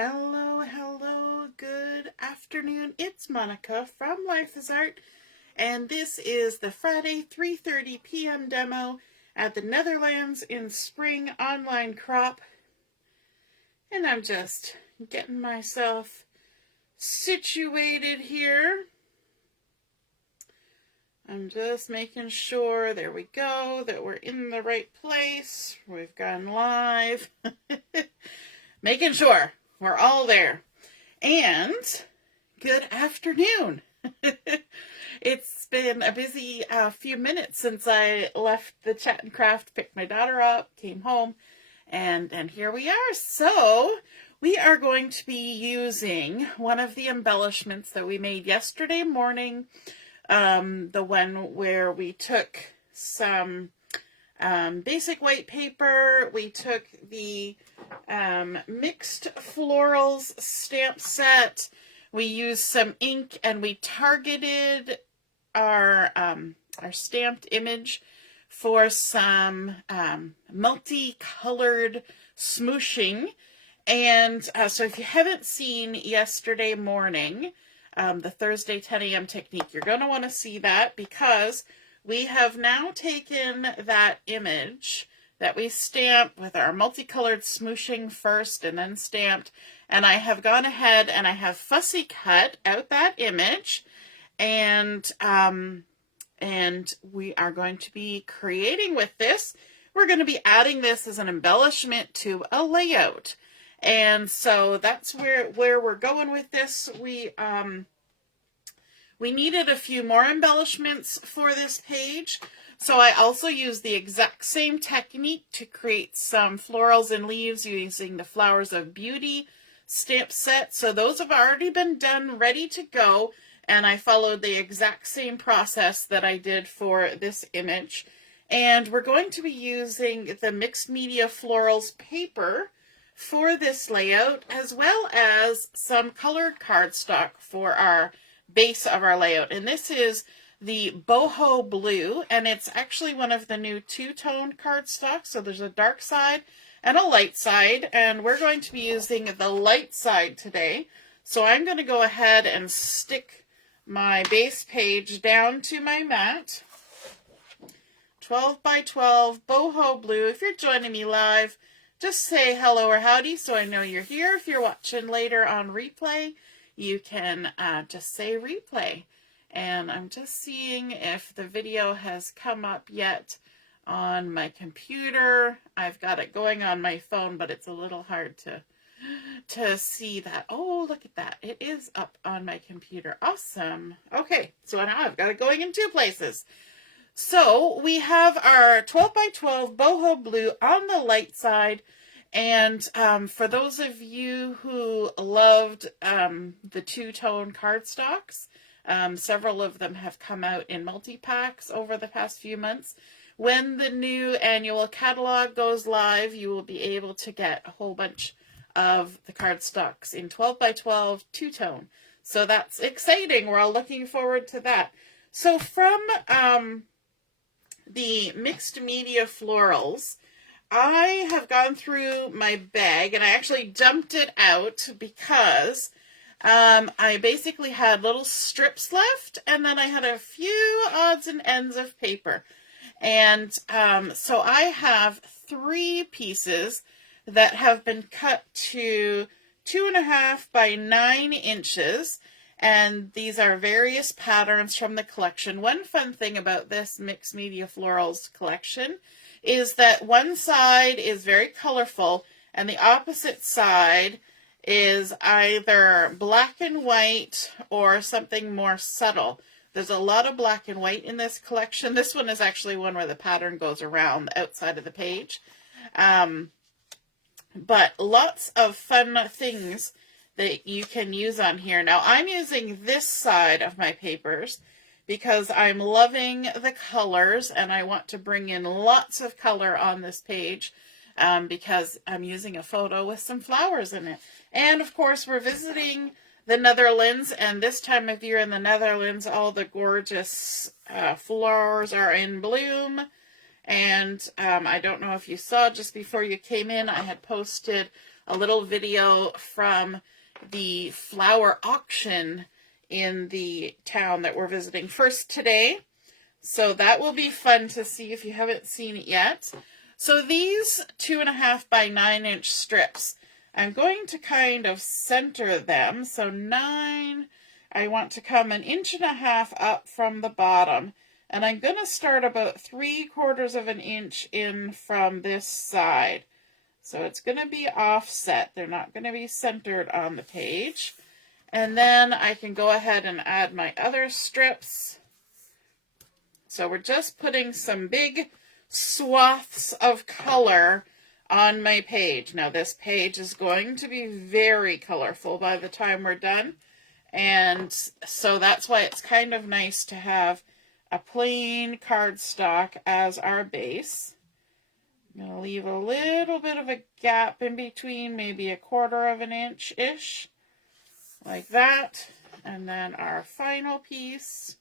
Hello, hello, good afternoon. It's Monica from Life is Art, and this is the Friday 3:30 p.m. demo at the Netherlands in Spring online crop. And I'm just getting myself situated here. I'm just making sure, there we go, that we're in the right place. We've gone live. Making sure we're all there. And good afternoon. It's been a busy few minutes since I left the chat and craft, picked my daughter up, came home, and here we are. So we are going to be using one of the embellishments that we made yesterday morning. The one where we took some basic white paper, we took the mixed florals stamp set, we used some ink, and we targeted our stamped image for some multicolored smooshing. And so if you haven't seen yesterday morning, the Thursday 10 a.m. technique, you're going to want to see that, because we have now taken that image that we stamped with our multicolored smooshing first and then stamped, and I have gone ahead and I have fussy cut out that image, and we are going to be creating with this. We're going to be adding this as an embellishment to a layout. And so that's where we're going with this. We needed a few more embellishments for this page, so I also used the exact same technique to create some florals and leaves using the Flowers of Beauty stamp set. So those have already been done, ready to go, and I followed the exact same process that I did for this image. And we're going to be using the mixed media florals paper for this layout, as well as some colored cardstock for our base of our layout. And this is the boho blue, and it's actually one of the new two-tone cardstock. So there's a dark side and a light side, and we're going to be using the light side today. So I'm going to go ahead and stick my base page down to my mat. 12 by 12 boho blue. If you're joining me live, just say hello or howdy so I know you're here. If you're watching later on replay, you can just say replay. And I'm just seeing if the video has come up yet on my computer. I've got it going on my phone, but it's a little hard to see that. Oh, look at that. It is up on my computer. Awesome. Okay, so now I've got it going in two places. So we have our 12 by 12 boho blue on the light side. And for those of you who loved the two-tone cardstocks, several of them have come out in multi-packs over the past few months. When the new annual catalog goes live, you will be able to get a whole bunch of the cardstocks in 12 by 12 two-tone. So that's exciting. We're all looking forward to that. So from the mixed media florals, I have gone through my bag, and I actually dumped it out because I basically had little strips left, and then I had a few odds and ends of paper. And so I have 3 pieces that have been cut to 2.5 by 9 inches. And these are various patterns from the collection. One fun thing about this Mixed Media Florals collection is that one side is very colorful and the opposite side is either black and white or something more subtle. There's a lot of black and white in this collection. This one is actually one where the pattern goes around the outside of the page. But lots of fun things that you can use on here. Now I'm using this side of my papers because I'm loving the colors and I want to bring in lots of color on this page because I'm using a photo with some flowers in it. And of course we're visiting the Netherlands, and this time of year in the Netherlands all the gorgeous flowers are in bloom. And I don't know if you saw just before you came in, I had posted a little video from the flower auction in the town that we're visiting first today. So that will be fun to see if you haven't seen it yet. So these 2.5 by 9 inch strips, I'm going to kind of center them. So 9, I want to come 1.5 inches up from the bottom. And I'm going to start about 3/4 of an inch in from this side. So it's going to be offset. They're not going to be centered on the page. And then I can go ahead and add my other strips. So we're just putting some big swaths of color on my page. Now this page is going to be very colorful by the time we're done. And so that's why it's kind of nice to have a plain cardstock as our base. I'm going to leave a little bit of a gap in between, maybe 1/4 of an inch-ish, like that. And then our final piece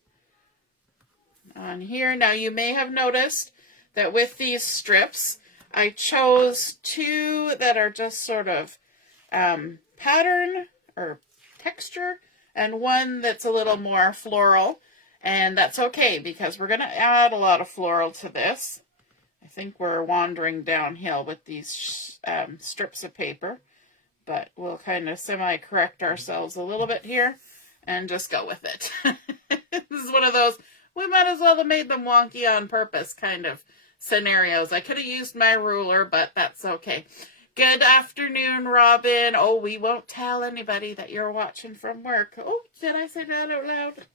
on here. Now you may have noticed that with these strips, I chose 2 that are just sort of pattern or texture, and 1 that's a little more floral. And that's okay, because we're going to add a lot of floral to this. I think we're wandering downhill with these strips of paper, but we'll kind of semi-correct ourselves a little bit here and just go with it. This is one of those, we might as well have made them wonky on purpose kind of scenarios. I could have used my ruler, but that's okay. Good afternoon, Robin. Oh, we won't tell anybody that you're watching from work. Oh, did I say that out loud?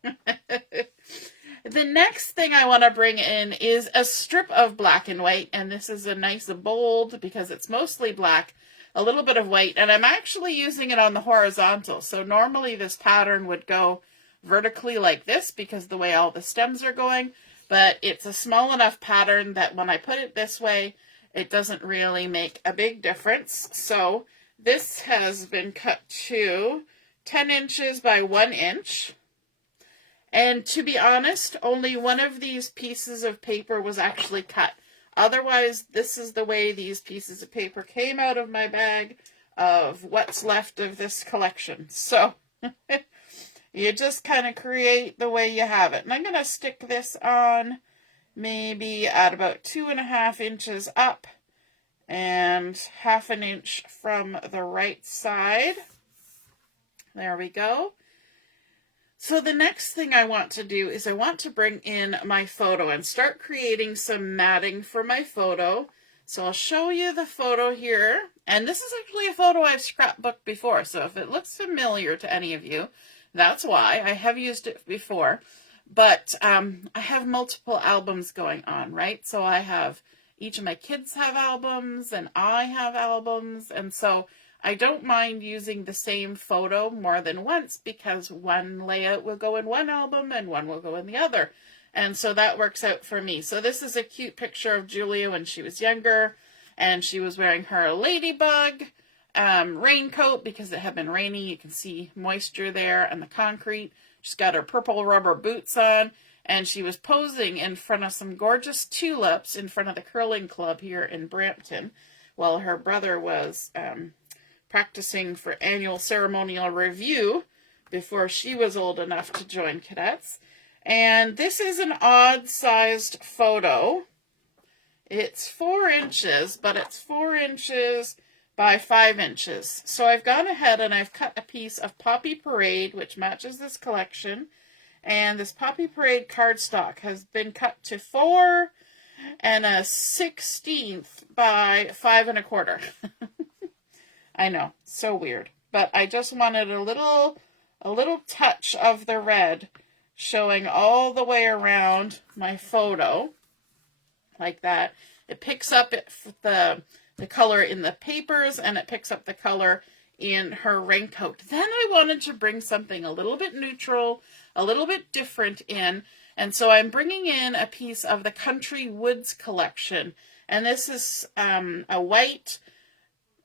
The next thing I want to bring in is a strip of black and white, and this is a nice bold because it's mostly black, a little bit of white, and I'm actually using it on the horizontal. So normally this pattern would go vertically like this because the way all the stems are going, but it's a small enough pattern that when I put it this way, it doesn't really make a big difference. So this has been cut to 10 inches by 1 inch. And to be honest, only one of these pieces of paper was actually cut. Otherwise, this is the way these pieces of paper came out of my bag of what's left of this collection. So you just kind of create the way you have it. And I'm going to stick this on maybe at about 2.5 inches up and 1/2 inch from the right side. There we go. So the next thing I want to do is I want to bring in my photo and start creating some matting for my photo. So I'll show you the photo here. And this is actually a photo I've scrapbooked before. So if it looks familiar to any of you, that's why. I have used it before. But I have multiple albums going on, right? So I have, each of my kids have albums and I have albums. And so I don't mind using the same photo more than once because one layout will go in one album and one will go in the other. And so that works out for me. So this is a cute picture of Julia when she was younger, and she was wearing her ladybug raincoat because it had been raining. You can see moisture there and the concrete. She's got her purple rubber boots on, and she was posing in front of some gorgeous tulips in front of the curling club here in Brampton while her brother was practicing for annual ceremonial review before she was old enough to join cadets. And this is an odd-sized photo. It's 4 inches, but it's 4 inches by 5 inches. So I've gone ahead and I've cut a piece of Poppy Parade, which matches this collection. And this Poppy Parade cardstock has been cut to 4 1/16 by 5 1/4. I know, so weird. But I just wanted a little touch of the red showing all the way around my photo, like that. It picks up the color in the papers, and it picks up the color in her raincoat. Then I wanted to bring something a little bit neutral, a little bit different in, and so I'm bringing in a piece of the Country Woods collection. And this is a white,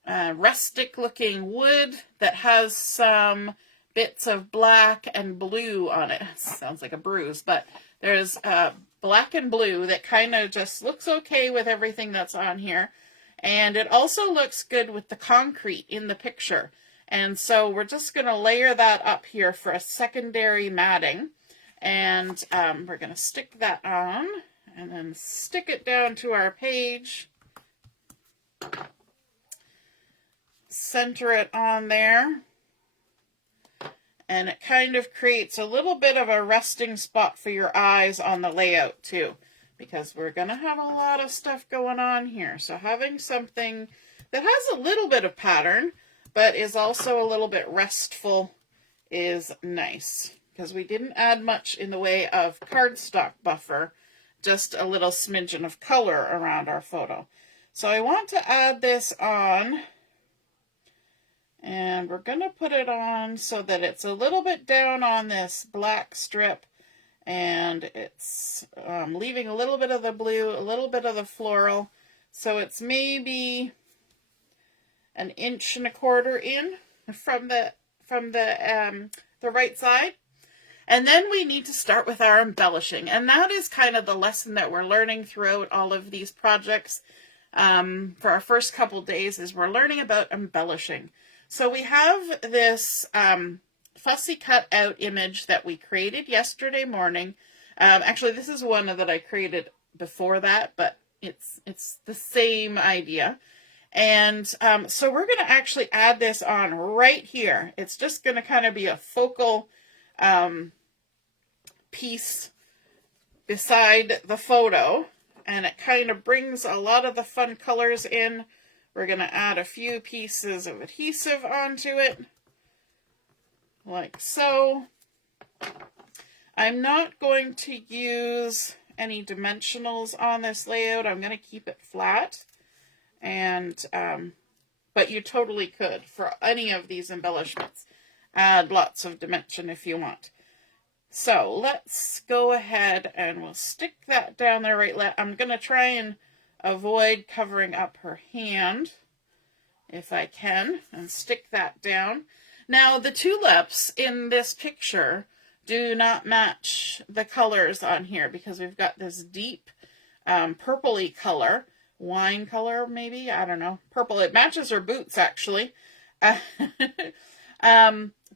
rustic looking wood that has some bits of black and blue on it. Sounds like a bruise, but there's black and blue that kind of just looks okay with everything that's on here. And it also looks good with the concrete in the picture. And so we're just going to layer that up here for a secondary matting. And we're going to stick that on and then stick it down to our page. Center it on there. And it kind of creates a little bit of a resting spot for your eyes on the layout too, because we're going to have a lot of stuff going on here. So having something that has a little bit of pattern, but is also a little bit restful is nice, because we didn't add much in the way of cardstock buffer, just a little smidgen of color around our photo. So I want to add this on. And we're going to put it on so that it's a little bit down on this black strip, and it's leaving a little bit of the blue, a little bit of the floral. So it's maybe 1.25 inches in from the right side. And then we need to start with our embellishing. And that is kind of the lesson that we're learning throughout all of these projects. For our first couple days is we're learning about embellishing. So we have this fussy cut out image that we created yesterday morning. Actually, this is one that I created before that, but it's the same idea. And so we're going to actually add this on right here. It's just going to kind of be a focal piece beside the photo, and it kind of brings a lot of the fun colors in. We're going to add a few pieces of adhesive onto it, like so. I'm not going to use any dimensionals on this layout. I'm going to keep it flat, and but you totally could for any of these embellishments. Add lots of dimension if you want. So let's go ahead and we'll stick that down there right. I'm going to try and avoid covering up her hand if I can, and stick that down. Now the tulips in this picture do not match the colors on here, because we've got this deep purpley color, wine color maybe, I don't know, purple. It matches her boots actually.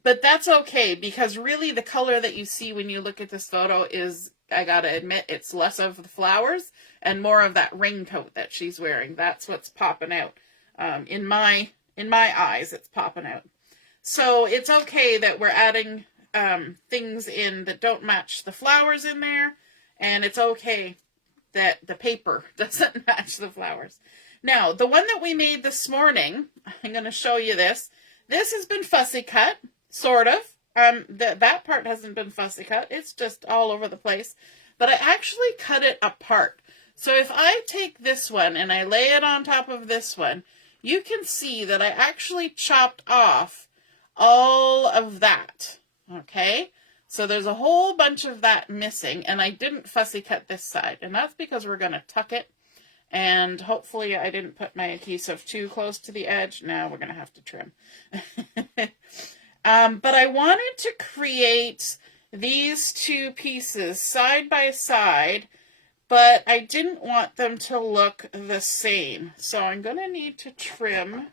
But that's okay, because really the color that you see when you look at this photo is, I gotta admit, it's less of the flowers and more of that raincoat that she's wearing. That's what's popping out. In my eyes, it's popping out. So it's okay that we're adding things in that don't match the flowers in there, and it's okay that the paper doesn't match the flowers. Now, the one that we made this morning, I'm going to show you this. This has been fussy cut, sort of. That part hasn't been fussy cut. It's just all over the place. But I actually cut it apart. So if I take this one and I lay it on top of this one, you can see that I actually chopped off all of that. Okay? So there's a whole bunch of that missing, and I didn't fussy cut this side. And that's because we're going to tuck it. And hopefully I didn't put my adhesive too close to the edge. Now we're going to have to trim. But I wanted to create these two pieces side by side, but I didn't want them to look the same. So I'm going to need to trim.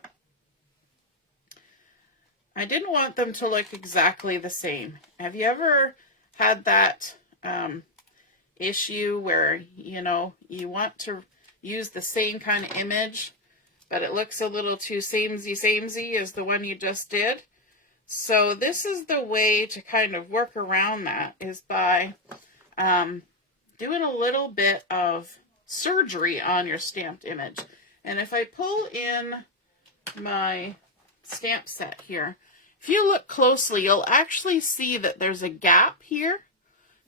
I didn't want them to look exactly the same. Have you ever had that issue where, you know, you want to use the same kind of image, but it looks a little too samey as the one you just did? So this is the way to kind of work around that, is by doing a little bit of surgery on your stamped image. And if I pull in my stamp set here, if you look closely, you'll actually see that there's a gap here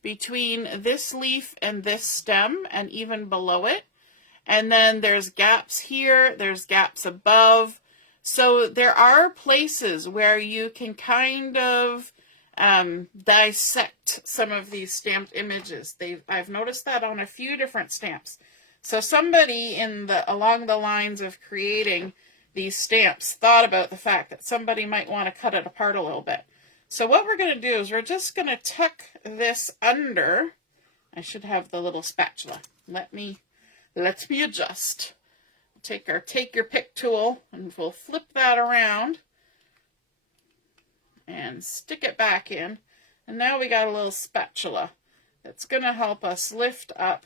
between this leaf and this stem, and even below it. And then there's gaps here, there's gaps above. So there are places where you can kind of dissect some of these stamped images. I've noticed that on a few different stamps. So somebody along the lines of creating these stamps thought about the fact that somebody might want to cut it apart a little bit. So what we're going to do is we're just going to tuck this under. I should have the little spatula. Let me adjust. take our take your pick tool and we'll flip that around and stick it back in. And now we got a little spatula that's going to help us lift up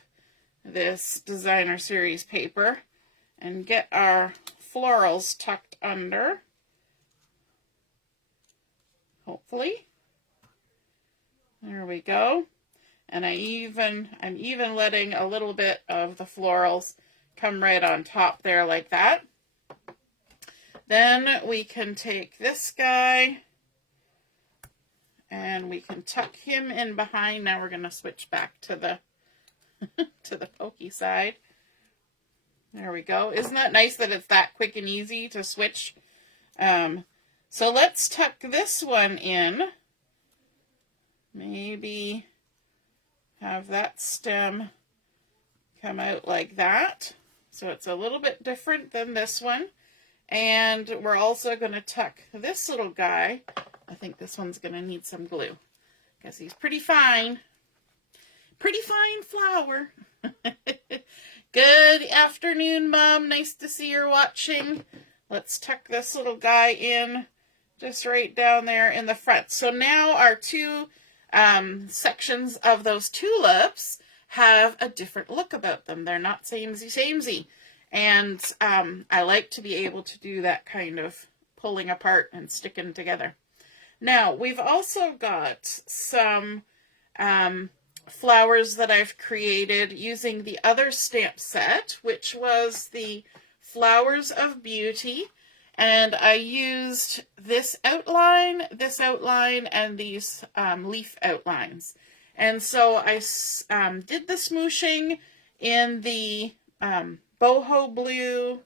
this designer series paper and get our florals tucked under, hopefully. There we go. And I'm even letting a little bit of the florals come right on top there like that. Then we can take this guy and we can tuck him in behind. Now we're going to switch back to the to the pokey side. There we go. Isn't that nice that it's that quick and easy to switch? So let's tuck this one in. Maybe have that stem come out like that. So it's a little bit different than this one. And we're also going to tuck this little guy. I think this one's going to need some glue because he's pretty fine. Pretty fine flower. Good afternoon, Mom. Nice to see you're watching. Let's tuck this little guy in just right down there in the front. So now our two sections of those tulips have a different look about them. They're not samey. And I like to be able to do that kind of pulling apart and sticking together. Now, we've also got some flowers that I've created using the other stamp set, which was the Flowers of Beauty. And I used this outline, and these leaf outlines. And so I did the smooshing in the boho blue,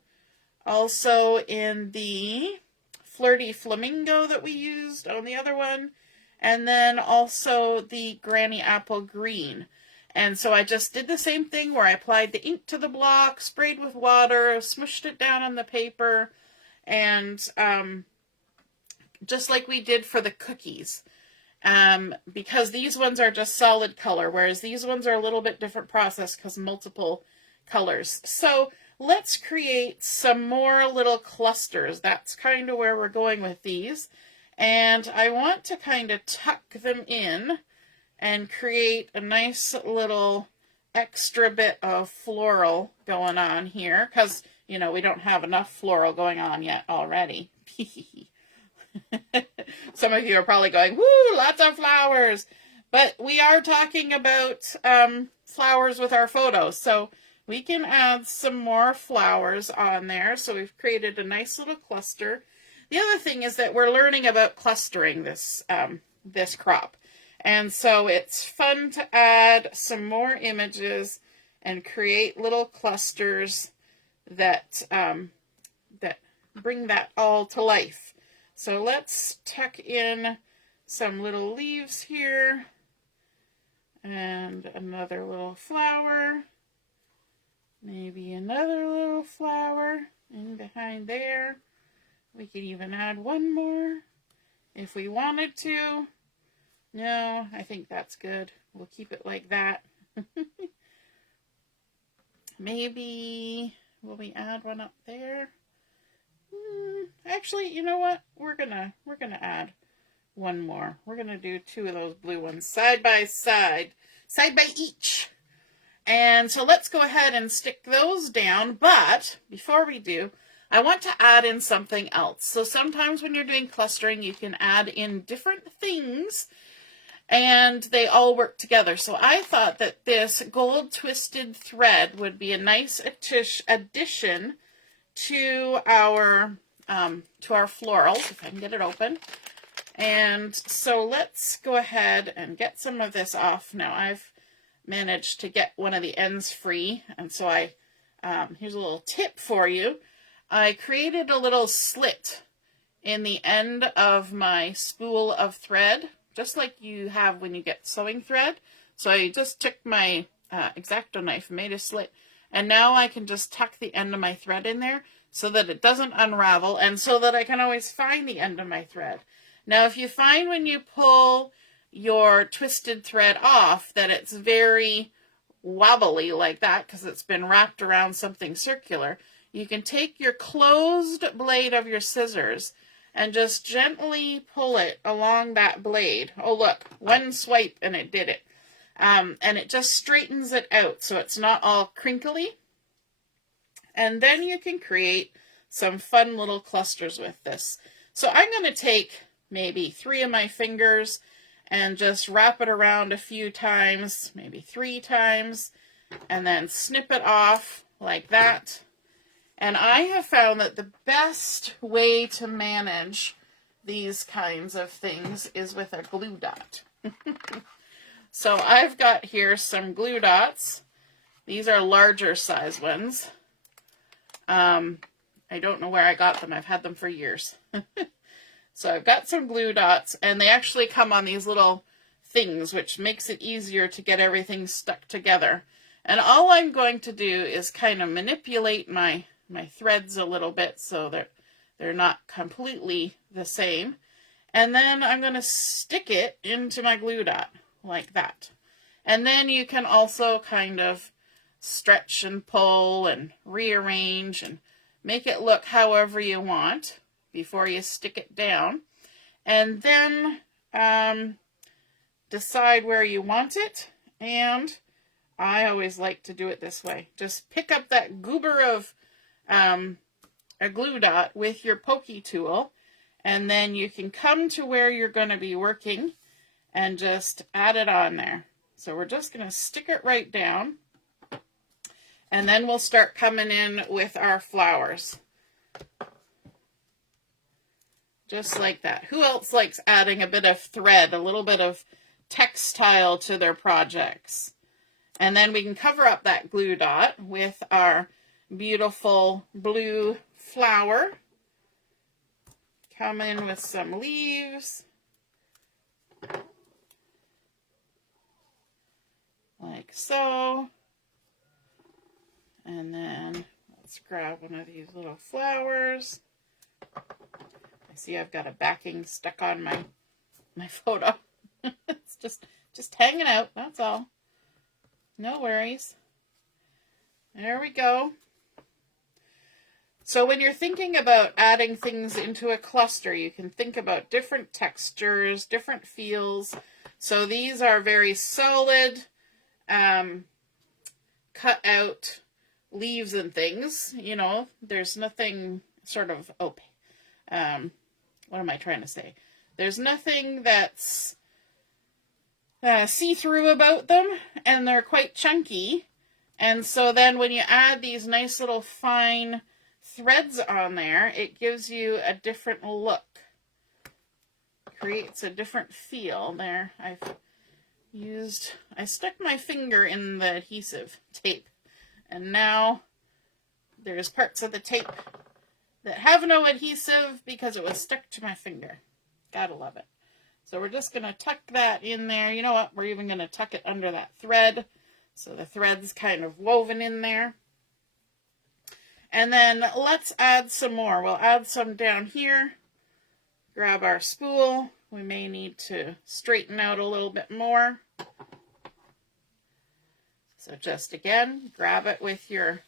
also in the flirty flamingo that we used on the other one, and then also the granny apple green. And so I just did the same thing where I applied the ink to the block, sprayed with water, smushed it down on the paper, and just like we did for the cookies. Because these ones are just solid color, whereas these ones are a little bit different process because multiple colors. So let's create some more little clusters. That's kind of where we're going with these. And I want to kind of tuck them in and create a nice little extra bit of floral going on here because, you know, we don't have enough floral going on yet already. Some of you are probably going, woo, lots of flowers. But we are talking about flowers with our photos. So we can add some more flowers on there. So we've created a nice little cluster. The other thing is that we're learning about clustering this, this crop. And so it's fun to add some more images and create little clusters that, that bring that all to life. So let's tuck in some little leaves here and another little flower, maybe another little flower in behind there. We could even add one more if we wanted to. No, I think that's good. We'll keep it like that. Maybe, will we add one up there? Actually, you know what? We're gonna add one more. We're gonna do two of those blue ones side by side each. And so let's go ahead and stick those down. But before we do, I want to add in something else. So sometimes when you're doing clustering, you can add in different things and they all work together. So I thought that this gold twisted thread would be a nice addition to our florals, if I can get it open. And so let's go ahead and get some of this off. Now I've managed to get one of the ends free, and so here's a little tip for you. I created a little slit in the end of my spool of thread, just like you have when you get sewing thread. So I just took my X-Acto knife and made a slit, and now I can just tuck the end of my thread in there so that it doesn't unravel and so that I can always find the end of my thread. Now, if you find when you pull your twisted thread off that it's very wobbly like that because it's been wrapped around something circular, you can take your closed blade of your scissors and just gently pull it along that blade. Oh, look, one swipe and it did it. And it just straightens it out so it's not all crinkly. And then you can create some fun little clusters with this. So I'm going to take maybe 3 of my fingers and just wrap it around a few times, maybe 3 times, and then snip it off like that. And I have found that the best way to manage these kinds of things is with a glue dot. So I've got here some glue dots. These are larger size ones. I don't know where I got them. I've had them for years. So I've got some glue dots, and they actually come on these little things, which makes it easier to get everything stuck together. And all I'm going to do is kind of manipulate my threads a little bit so that they're not completely the same. And then I'm going to stick it into my glue dot like that. And then you can also kind of stretch and pull and rearrange and make it look however you want before you stick it down. And then decide where you want it. And I always like to do it this way. Just pick up that goober of a glue dot with your pokey tool, and then you can come to where you're going to be working and just add it on there. So we're just going to stick it right down, and then we'll start coming in with our flowers. Just like that. Who else likes adding a bit of thread, a little bit of textile to their projects? And then we can cover up that glue dot with our beautiful blue flower. Come in with some leaves. Like so. And then let's grab one of these little flowers. I see I've got a backing stuck on my photo. It's just hanging out, that's all. No worries. There we go. So when you're thinking about adding things into a cluster, you can think about different textures, different feels. So these are very solid, cut out leaves and things. You know, there's nothing sort of opaque. What am I trying to say? There's nothing that's see-through about them, and they're quite chunky. And so then when you add these nice little fine threads on there, it gives you a different look. Creates a different feel there. I stuck my finger in the adhesive tape, and now there's parts of the tape that have no adhesive because it was stuck to my finger. Gotta love it. So we're just going to tuck that in there. You know what? We're even going to tuck it under that thread. So the thread's kind of woven in there. And then let's add some more. We'll add some down here. Grab our spool. We may need to straighten out a little bit more. So just again, grab it with your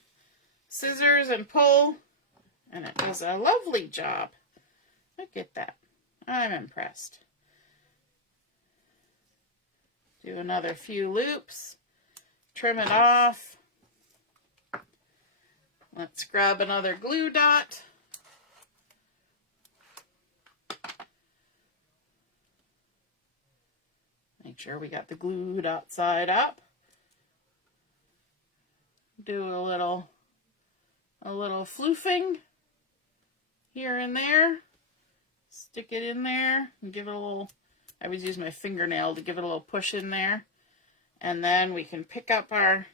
scissors and pull. And it does a lovely job. Look at that. I'm impressed. Do another few loops. Trim it off. Let's grab another glue dot. Make sure we got the glue dot side up. Do a little floofing here and there. Stick it in there and give it a little, I always use my fingernail to give it a little push in there. And then we can pick up our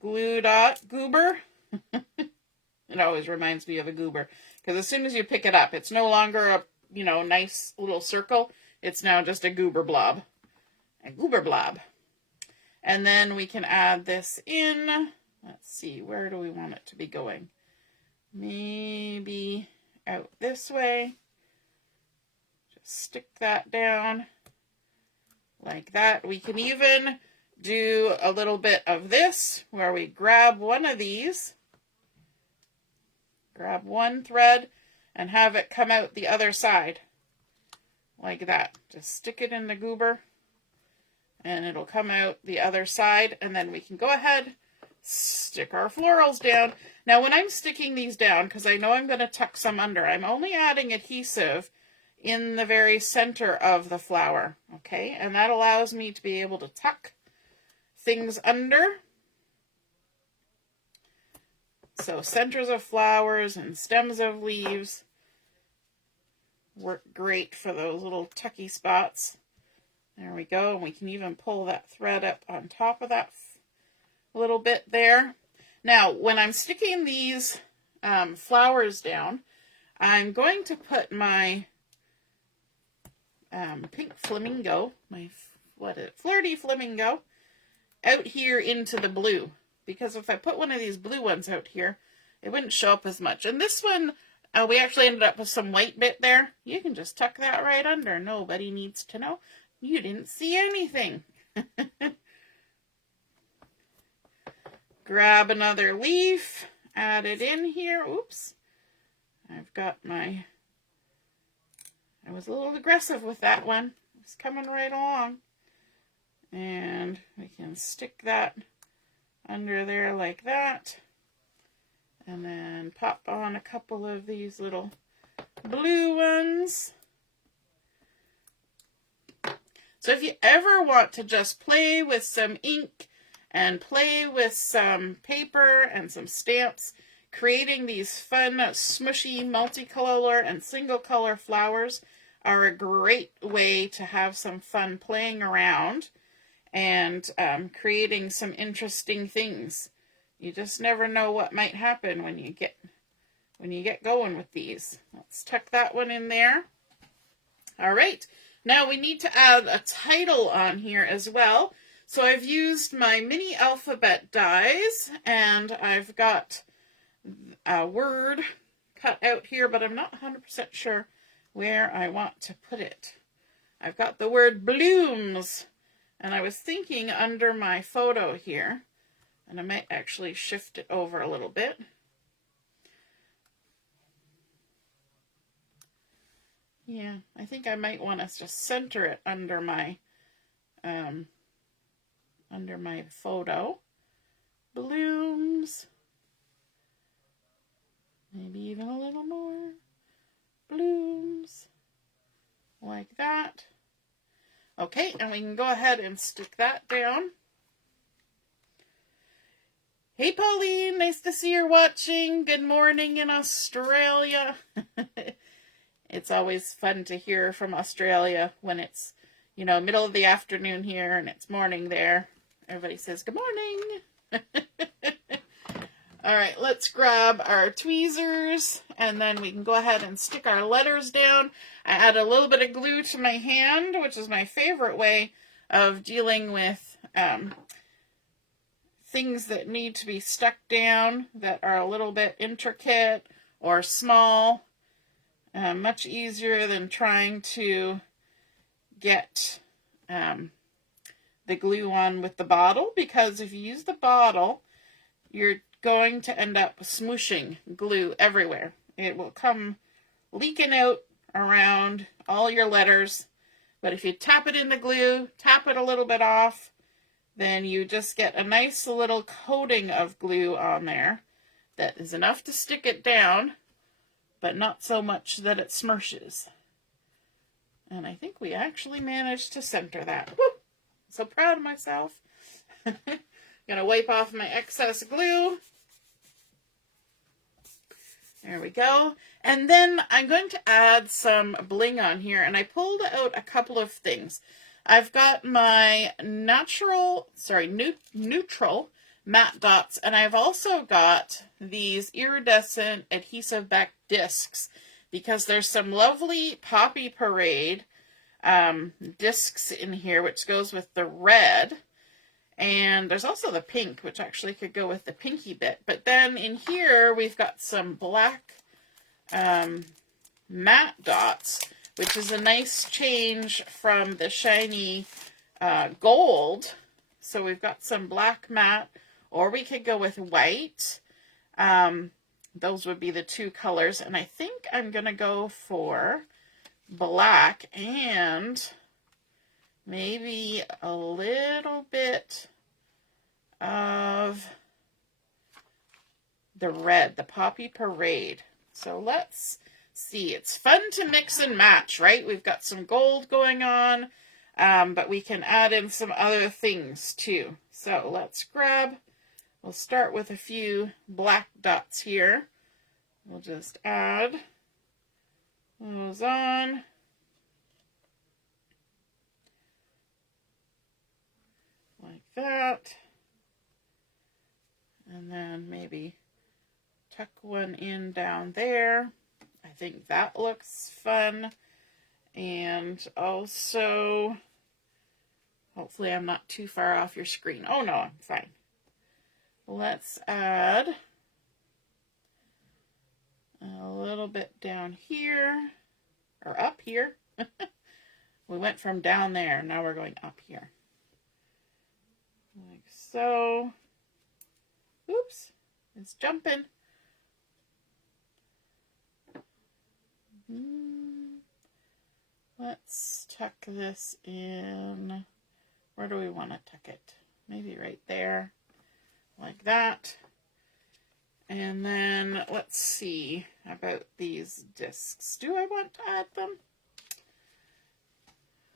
glue dot goober. It always reminds me of a goober, because as soon as you pick it up, it's no longer a, nice little circle. It's now just a goober blob. A goober blob. And then we can add this in. Let's see, where do we want it to be going? Maybe out this way. Just stick that down like that. We can even do a little bit of this where we grab one of these Grab one thread and have it come out the other side. Like that. Just stick it in the goober and it'll come out the other side, and then we can go ahead, stick our florals down. Now when I'm sticking these down, because I know I'm going to tuck some under, I'm only adding adhesive in the very center of the flower, okay? And that allows me to be able to tuck things under. So centers of flowers and stems of leaves work great for those little tucky spots. There we go. And we can even pull that thread up on top of that little bit there. Now, when I'm sticking these flowers down, I'm going to put my pink flamingo, my flirty flamingo, out here into the blue. Because if I put one of these blue ones out here, it wouldn't show up as much. And this one, we actually ended up with some white bit there. You can just tuck that right under. Nobody needs to know. You didn't see anything. Grab another leaf, add it in here. Oops. I've got I was a little aggressive with that one. It's coming right along. And we can stick that under there like that. And then pop on a couple of these little blue ones. So if you ever want to just play with some ink and play with some paper and some stamps, creating these fun, smushy, multicolor and single color flowers are a great way to have some fun playing around and creating some interesting things. You just never know what might happen when you get going with these. Let's tuck that one in there. All right. Now we need to add a title on here as well. So I've used my mini alphabet dies, and I've got a word cut out here, but I'm not 100% sure where I want to put it. I've got the word blooms, and I was thinking under my photo here, and I might actually shift it over a little bit. Yeah, I think I might want to just center it under my photo. Blooms. Maybe even a little more. Blooms. Like that. Okay, and we can go ahead and stick that down. Hey Pauline, nice to see you're watching. Good morning in Australia. It's always fun to hear from Australia when it's, middle of the afternoon here and it's morning there. Everybody says good morning. All right, let's grab our tweezers and then we can go ahead and stick our letters down. I add a little bit of glue to my hand, which is my favorite way of dealing with things that need to be stuck down that are a little bit intricate or small. Much easier than trying to get the glue on with the bottle, because if you use the bottle, you're going to end up smooshing glue everywhere. It will come leaking out around all your letters, but if you tap it in the glue, tap it a little bit off, then you just get a nice little coating of glue on there that is enough to stick it down, but not so much that it smushes. And I think we actually managed to center that. Woo! So proud of myself. Gonna wipe off my excess glue. There we go. And then I'm going to add some bling on here, and I pulled out a couple of things. I've got my neutral matte dots, and I've also got these iridescent adhesive-backed discs, because there's some lovely Poppy Parade discs in here, which goes with the red, and there's also the pink, which actually could go with the pinky bit. But then in here we've got some black matte dots, which is a nice change from the shiny gold. So we've got some black matte, or we could go with white. those would be the two colors. And I think I'm going to go for black and maybe a little bit of the red, the Poppy Parade. So let's see. It's fun to mix and match, right? We've got some gold going on, but we can add in some other things too. So let's grab, we'll start with a few black dots here. We'll just add those on. Like that. And then maybe tuck one in down there. I think that looks fun. And also, hopefully I'm not too far off your screen. Oh no, I'm fine. Let's add a little bit down here, or up here. We went from down there, now we're going up here. Like so. Oops, it's jumping. Let's tuck this in. Where do we want to tuck it? Maybe right there, like that. And then let's see about these discs. Do I want to add them?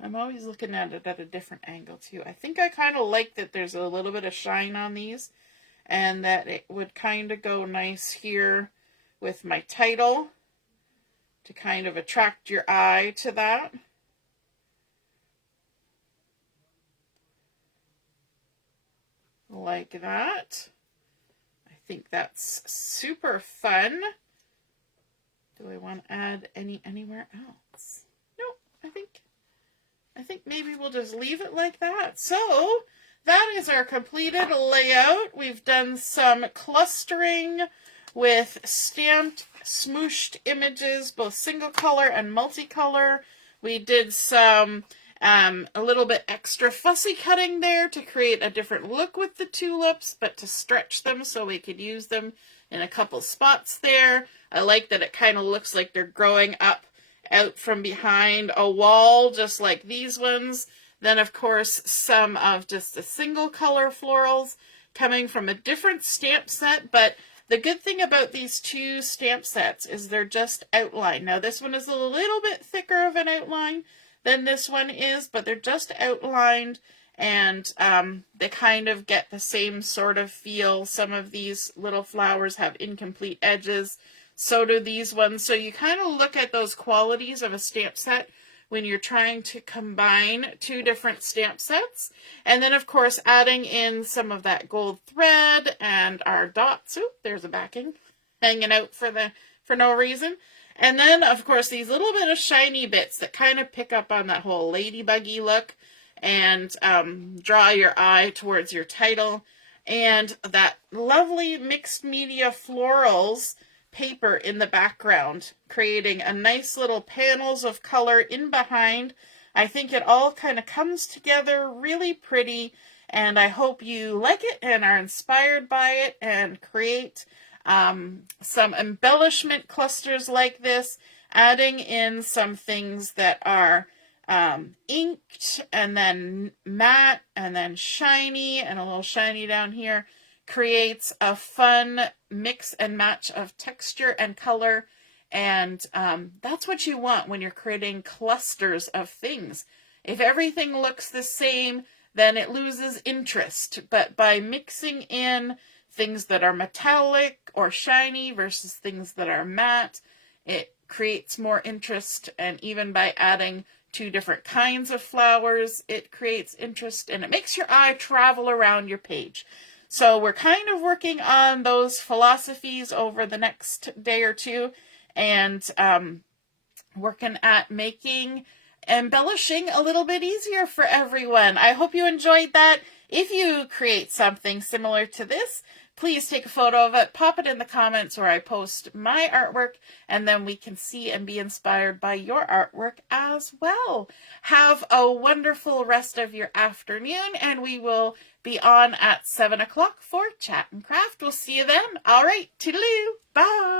I'm always looking at it at a different angle too. I think I kind of like that there's a little bit of shine on these, and that it would kind of go nice here with my title to kind of attract your eye to that. Like that. I think that's super fun. Do I want to add anywhere else? Nope, I think maybe we'll just leave it like that. So that is our completed layout. We've done some clustering with stamped, smooshed images, both single color and multicolor. We did some a little bit extra fussy cutting there to create a different look with the tulips, but to stretch them so we could use them in a couple spots there. I like that it kind of looks like they're growing up out from behind a wall, just like these ones. Then, of course, some of just the single color florals coming from a different stamp set. But the good thing about these two stamp sets is they're just outlined. Now, this one is a little bit thicker of an outline than this one is, but they're just outlined, and they kind of get the same sort of feel. Some of these little flowers have incomplete edges. So do these ones. So you kind of look at those qualities of a stamp set when you're trying to combine two different stamp sets. And then, of course, adding in some of that gold thread and our dots. Oop, there's a backing hanging out for no reason. And then, of course, these little bit of shiny bits that kind of pick up on that whole ladybuggy look and draw your eye towards your title. And that lovely mixed media florals paper in the background, creating a nice little panels of color in behind. I think it all kind of comes together really pretty, and I hope you like it and are inspired by it and create some embellishment clusters like this, adding in some things that are inked and then matte and then shiny and a little shiny down here. Creates a fun mix and match of texture and color, and that's what you want when you're creating clusters of things. If everything looks the same, then it loses interest, but by mixing in things that are metallic or shiny versus things that are matte, it creates more interest. And even by adding two different kinds of flowers, it creates interest, and it makes your eye travel around your page. So we're kind of working on those philosophies over the next day or two, and working at making embellishing a little bit easier for everyone. I hope you enjoyed that. If you create something similar to this, please take a photo of it, pop it in the comments where I post my artwork, and then we can see and be inspired by your artwork as well. Have a wonderful rest of your afternoon, and we will be on at 7 o'clock for Chat and Craft. We'll see you then. All right, toodaloo. Bye.